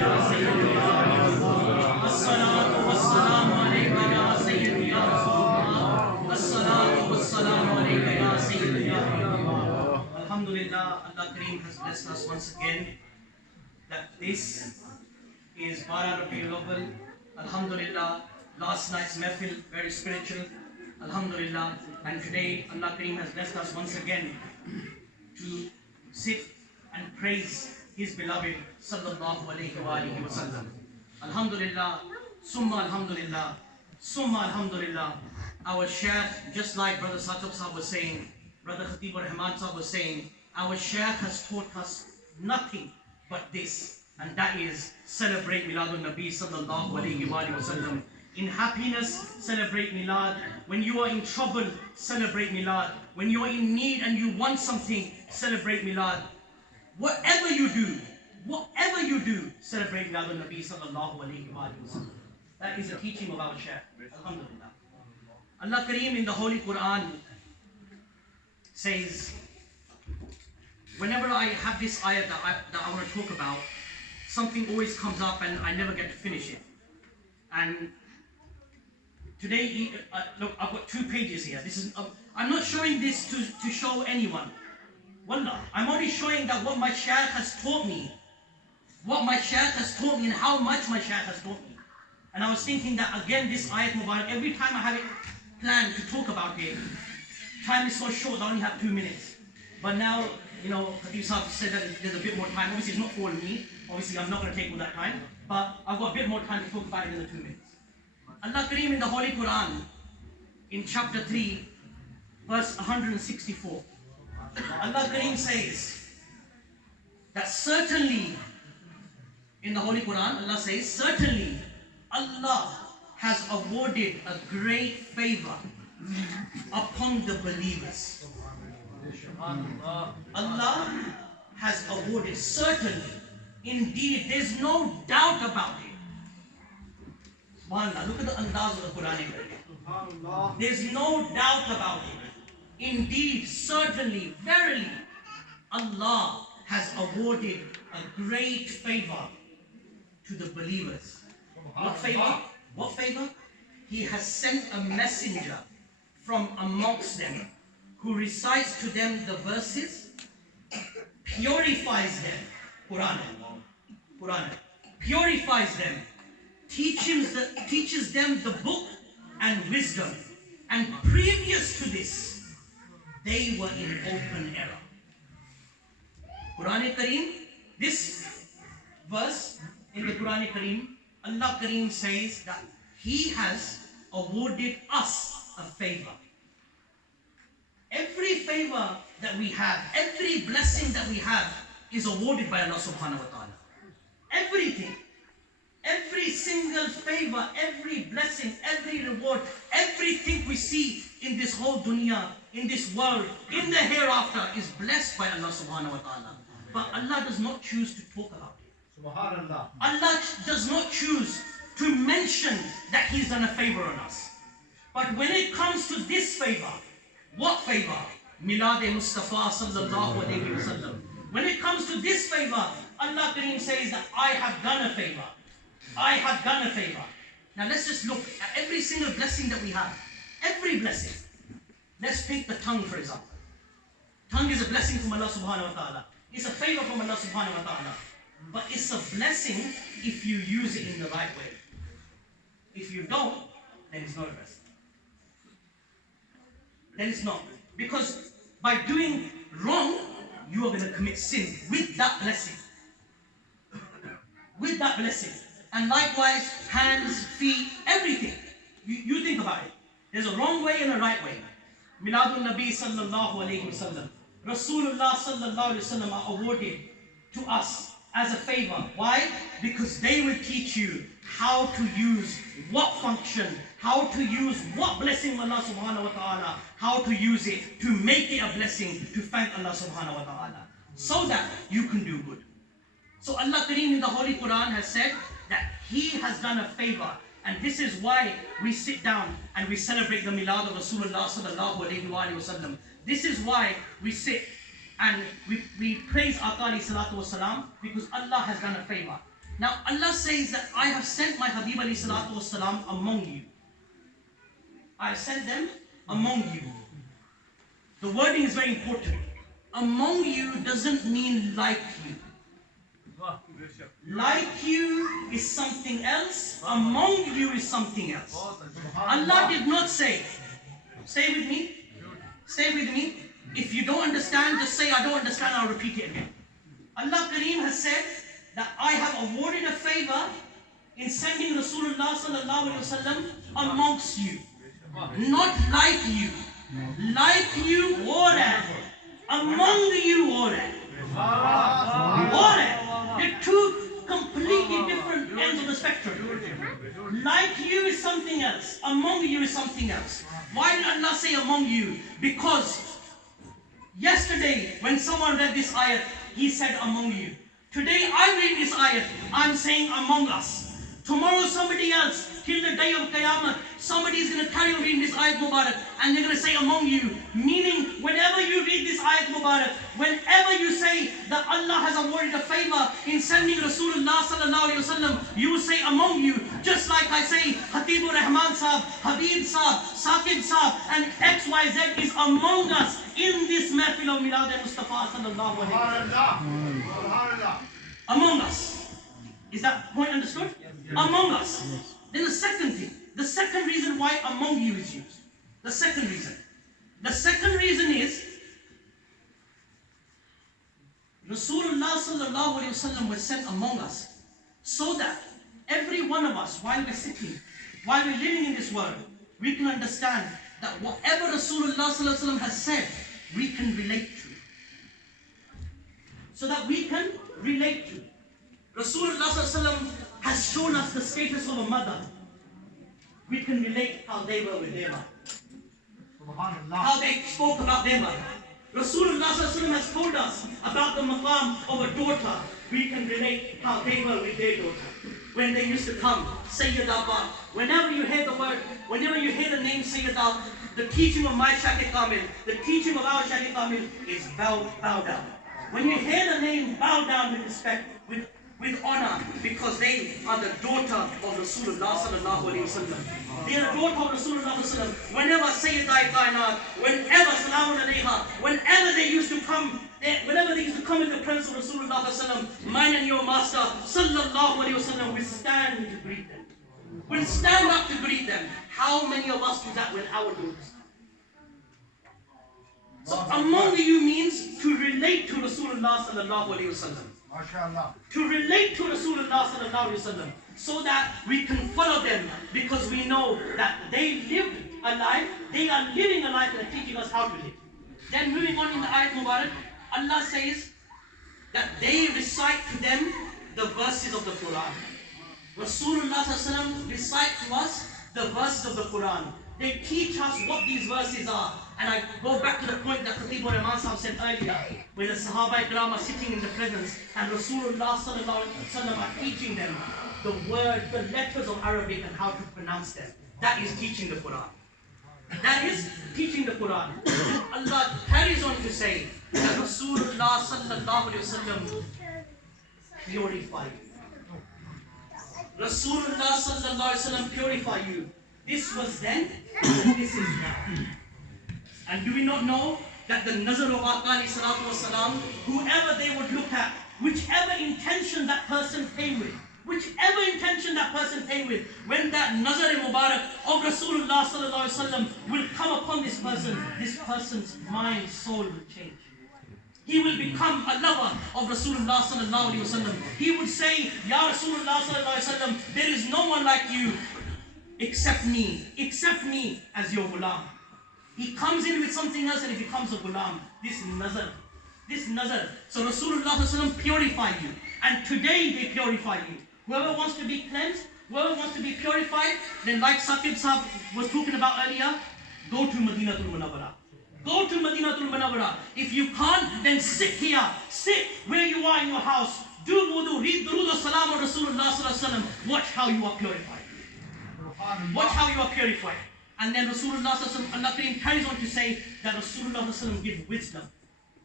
ya Sayyidi ya Rasulullah. As-salatu was-salamu alayka ya Sayyidi ya Rasulullah. As-salatu was-salamu alayka ya Sayyidi ya Rasulullah. Alhamdulillah, Allah Kareem has blessed us once again that this is Bara Rabiul Awwal. Alhamdulillah, last night's mehfil, very spiritual. Alhamdulillah, and today Allah Kareem has blessed us once again to sit and praise His beloved Sallallahu Alaihi Wasallam. Alhamdulillah, Summa Alhamdulillah, Summa Alhamdulillah. Our Shaykh, just like Brother Satab Sahab was saying, Brother Khatib Rahman Sahab was saying, our Shaykh has taught us nothing but this, and that is celebrate Miladun Nabi Sallallahu Alaihi Wasallam. In happiness, celebrate Milad. When you are in trouble, celebrate Milad. When you are in need and you want something, celebrate Milad. Whatever you do, celebrate Miladun Nabi Sallallahu Alaihi Wasallam. That is the teaching of our Shaykh. Alhamdulillah. Allah Kareem in the Holy Quran says, whenever I have this ayah that I want to talk about, something always comes up and I never get to finish it. And today, look, I've got 2 pages here. This is I'm not showing this to show anyone. Wallah, I'm only showing that what my Shaykh has taught me. What my Shaykh has taught me and how much my Shaykh has taught me. And I was thinking that again, this ayat Mubarak, every time I have it planned to talk about it, time is so short, I only have 2 minutes. But now, you know, Khatib Sahib said that there's a bit more time. Obviously, it's not for me. Obviously, I'm not going to take all that time. But I've got a bit more time to talk about it in the 2 minutes. Allah Kareem in the Holy Quran, in chapter 3, verse 164, Allah Kareem says that certainly, in the Holy Quran, Allah says, certainly Allah has awarded a great favor upon the believers. Allah has awarded, certainly, indeed, there's no doubt about it. SubhanAllah, look at the andaz of the Quran. There's no doubt about it. Indeed, certainly, verily, Allah has awarded a great favor to the believers. What favor? What favor? He has sent a messenger from amongst them who recites to them the verses, purifies them, Quran, purifies them, teaches them the book and wisdom, and previous to this, they were in open error. Quran Kareem, this verse in the Quran Kareem, Allah Kareem says that He has awarded us a favor. Every favor that we have, every blessing that we have is awarded by Allah subhanahu wa ta'ala. Everything. Every single favor, every blessing, every reward, everything we see in this whole dunya, in this world, in the hereafter is blessed by Allah subhanahu wa ta'ala. But Allah does not choose to talk about it. Subhanallah. Allah does not choose to mention that He's done a favor on us. But when it comes to this favor, what favor? Milad Mustafa sallallahu alayhi wa sallam. When it comes to this favor, Allah Kareem says that I have done a favor. I have done a favor. Now let's just look at every single blessing that we have. Every blessing. Let's take the tongue for example. Tongue is a blessing from Allah subhanahu wa ta'ala. It's a favor from Allah subhanahu wa ta'ala. But it's a blessing if you use it in the right way. If you don't, then it's not a blessing. Then it's not. Because by doing wrong, you are going to commit sin with that blessing. With that blessing. And likewise, hands, feet, everything. You think about it. There's a wrong way and a right way. Miladun Nabi sallallahu alayhi wa sallam. Rasulullah sallallahu alayhi wa sallam are awarded to us as a favor. Why? Because they will teach you how to use what function, how to use what blessing of Allah subhanahu wa ta'ala, how to use it to make it a blessing to thank Allah subhanahu wa ta'ala, so that you can do good. So Allah Kareem in the Holy Quran has said that He has done a favor, and this is why we sit down and we celebrate the Milad of Rasulullah sallallahu alayhi wa sallam. This is why we sit and we praise Aqali salatu wasalam, because Allah has done a favor. Now Allah says that I have sent my Habib alayhi salatu wasalam among you. I have sent them among you. The wording is very important. Among you doesn't mean like you. Like you is something else. Among you is something else. Allah did not say, stay with me, stay with me. If you don't understand, just say I don't understand, I'll repeat it again. Allah Kareem has said that I have awarded a favor in sending Rasulullah sallallahu alaihi wasallam amongst you. Not like you. Like you or among you or they're two completely different ends of the spectrum. Like you is something else. Among you is something else. Why did Allah say among you? Because yesterday when someone read this ayat, he said among you. Today I read this ayat, I'm saying among us. Tomorrow somebody else, till the day of Qiyamah, somebody is going to carry on reading this ayat Mubarak and they're going to say among you. Meaning, whenever you read this ayat Mubarak, whenever you say that Allah has awarded a favor in sending Rasulullah sallallahu alaihi wasallam, you will say among you. Just like I say, Hatibur Rahman Sahab, Habib Sahab, Saqib Sahab, and XYZ is among us in this Mahfil of Milad Mustafa sallallahu alaihi wasallam. Among us. Is that point understood? Among us. Then the second thing, the second reason why among you is used. The second reason. The second reason is Rasulullah sallallahu alaihi wasallam was sent among us so that every one of us, while we're sitting, while we're living in this world, we can understand that whatever Rasulullah sallallahu alaihi wasallam has said, we can relate to. So that we can relate to. Rasulullah sallallahu alaihi wasallam has shown us the status of a mother. We can relate how they were with their mother. How they spoke about their mother. Rasulullah sallallahu alaihi wasallam has told us about the maqam of a daughter. We can relate how they were with their daughter. When they used to come, Sayyidah Ba. Whenever you hear the word, whenever you hear the name Sayyidah, the teaching of my Shaykh Kamil, the teaching of our Shaykh Kamil is bow down. When you hear the name, bow down with respect, with honor, because they are the daughter of Rasulullah sallallahu alaihi wasallam. They are the daughter of Rasulullah sallallahu alaihi wasallam. Whenever Sayyidah Kainat, whenever Salamun alayha, whenever they used to come in the presence of Rasulullah sallallahu alaihi wasallam, mine and your master sallallahu alaihi wasallam will stand to greet them. Will stand up to greet them. How many of us do that with our daughters? So among you means to relate to Rasulullah sallallahu alaihi wasallam. To relate to Rasulullah sallallahu alaihi wasallam, so that we can follow them, because we know that they lived a life, they are living a life and are teaching us how to live. Then moving on in the ayat Mubarak, Allah says that they recite to them the verses of the Quran. Rasulullah sallallahu alaihi wasallam recite to us the verses of the Quran. They teach us what these verses are. And I go back to the point that Khatib Rahman Sahab said earlier, where the Sahaba Ikram are sitting in the presence and Rasulullah sallallahu alaihi wasallam are teaching them the word, the letters of Arabic and how to pronounce them. That is teaching the Quran. That is teaching the Quran. Allah carries on to say that Rasulullah sallallahu alaihi wasallam purify you. Rasulullah sallallahu alaihi wasallam purify you. This was then, and this is now. And do we not know that the nazar of Aqali salatu wasalam, whoever they would look at, whichever intention that person came with, when that nazar mubarak of Rasulullah sallallahu alaihi wasallam will come upon this person's mind, soul will change. He will become a lover of Rasulullah sallallahu alaihi wasallam. He would say, Ya Rasulullah sallallahu alaihi wasallam, there is no one like you except me as your ghulam. He comes in with something else and he becomes a ghulam. This nazar. So Rasulullah sallallahu alaihi wasallam purify you. And today they purify you. Whoever wants to be cleansed, whoever wants to be purified, then like Saqib Sahab was talking about earlier, go to Madinatul Munawwara. Go to Madinatul Munawwara. If you can't, then sit here. Sit where you are in your house. Do wudu, read durood wa salam of Rasulullah sallallahu alaihi wasallam. Watch how you are purified. Watch how you are purified. And then Rasulullah sallallahu alaihi wasallam, Allah carries on to say that Rasulullah sallallahu alaihi wasallam gives wisdom.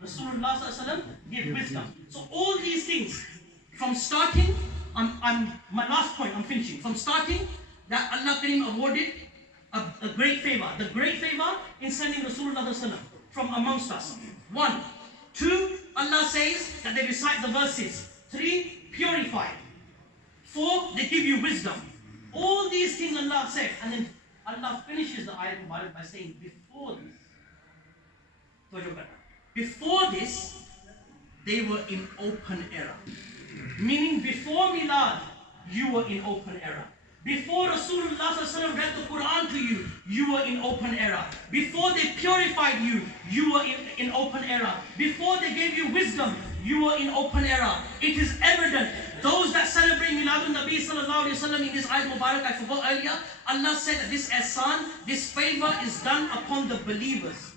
Rasulullah sallallahu alaihi wasallam gives wisdom. So all these things, from starting My last point, I'm finishing. From starting, that Allah Kareem awarded a great favor. The great favor in sending Rasulullah from amongst us. 1. 2, Allah says that they recite the verses. 3, purify. 4, they give you wisdom. All these things Allah said, and then Allah finishes the ayat Mubarak by saying, before this, they were in open era. Meaning before Milad, you were in open era. Before Rasulullah read the Quran to you, you were in open era. Before they purified you, you were in open era. Before they gave you wisdom, you were in open era. It is evident. Those that celebrate Miladun Nabi sallallahu alayhi wa sallam in this ayat Mubarak, I forgot earlier, Allah said that this ihsan, this favor is done upon the believers.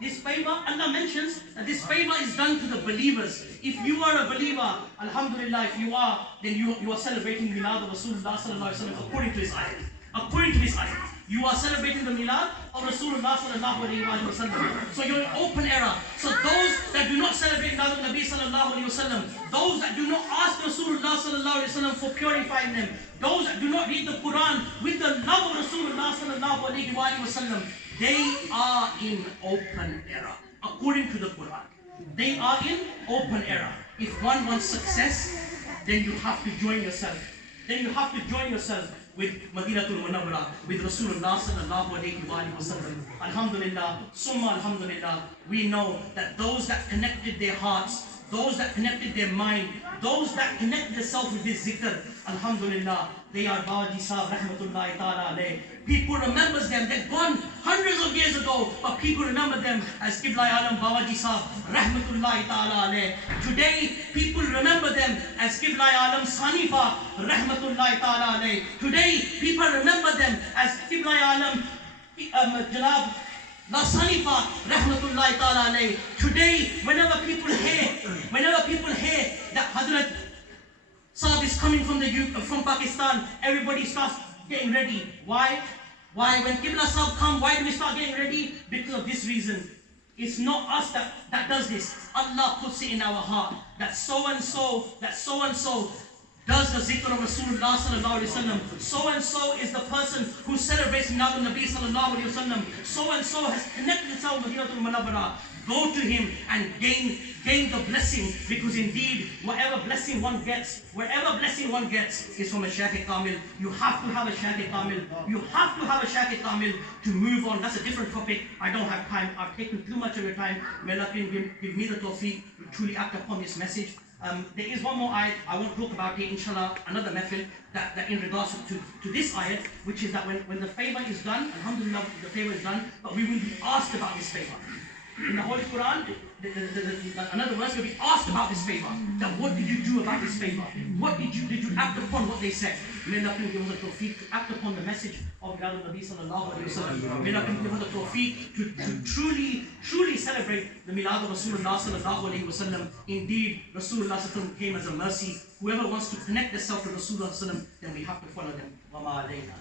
This favor, Allah mentions that this favor is done to the believers. If you are a believer, Alhamdulillah, if you are, then you are celebrating Milad of Rasulullah sallallahu alayhi wa sallam according to his ayat. According to this ayat. You are celebrating the Milad of Rasulullah sallallahu alayhi wa sallam. So you're in open era. So those that do not celebrate Milad of Nabi sallallahu alayhi wa sallam, those that do not ask Rasulullah sallallahu alayhi wa sallam for purifying them, those that do not read the Quran with the love of Rasulullah sallallahu alayhi wa sallam, they are in open era. According to the Quran, they are in open era. If one wants success, then you have to join yourself. Then you have to join yourself with Madinatul Munawwara, with Rasulullah sallallahu alayhi wa sallam. Alhamdulillah, summa alhamdulillah, we know that those that connected their hearts, those that connected their mind, those that connected themselves with this zikr, alhamdulillah, they are Bawaji Sahib rahmatullahi ta'ala alayh. People remembers them, they're gone hundreds of years ago, but people remember them as Qibla Alam Bawaji Sahib rahmatullahi ta'ala alayh. Today, people remember them as Qibla Alam Sunni rahmatullahi ta'ala alayh. Today, people remember them as Qibla Alam Jalab Sunni rahmatullahi ta'ala alayh. Today, whenever people hear that Hazrat Saab is coming from Pakistan, everybody starts getting ready. Why? When Qibla Saab come, why do we start getting ready? Because of this reason. It's not us that does this. Allah puts it in our heart that so and so does the zikr of Rasulullah sallallahu alayhi wa sallam. So and so is the person who celebrates Milad Nabi sallallahu alayhi wa sallam. So and so has connected itself with Madinatul Munawwara. Go to him and gain the blessing, because indeed whatever blessing one gets is from a Shaykh Kamil. You have to have a Shaykh Kamil. You have to have a Shaykh Kamil to move on. That's a different topic. I don't have time. I've taken too much of your time. May Allah give me the tawfiq to truly act upon this message. There is one more ayat, I won't talk about it, inshallah, another method that in regards to this ayat, which is that when the favor is done, alhamdulillah, the favor is done, but we will be asked about this favor. In the Holy Quran, another verse will be asked about this favor. That what did you do about this favor? What did you act upon what they said? May Allah give us the tawfiq to act upon the message of Milad Nabi sallallahu alayhi wa sallam. May Allah give us the tawfiq to truly celebrate the Milad of Rasulullah sallallahu alayhi wa sallam. Indeed, Rasulullah sallallahu alayhi wa sallam came as a mercy. Whoever wants to connect themselves to Rasulullah sallallahu alayhi wa sallam, then we have to follow them. Wa ma alayna.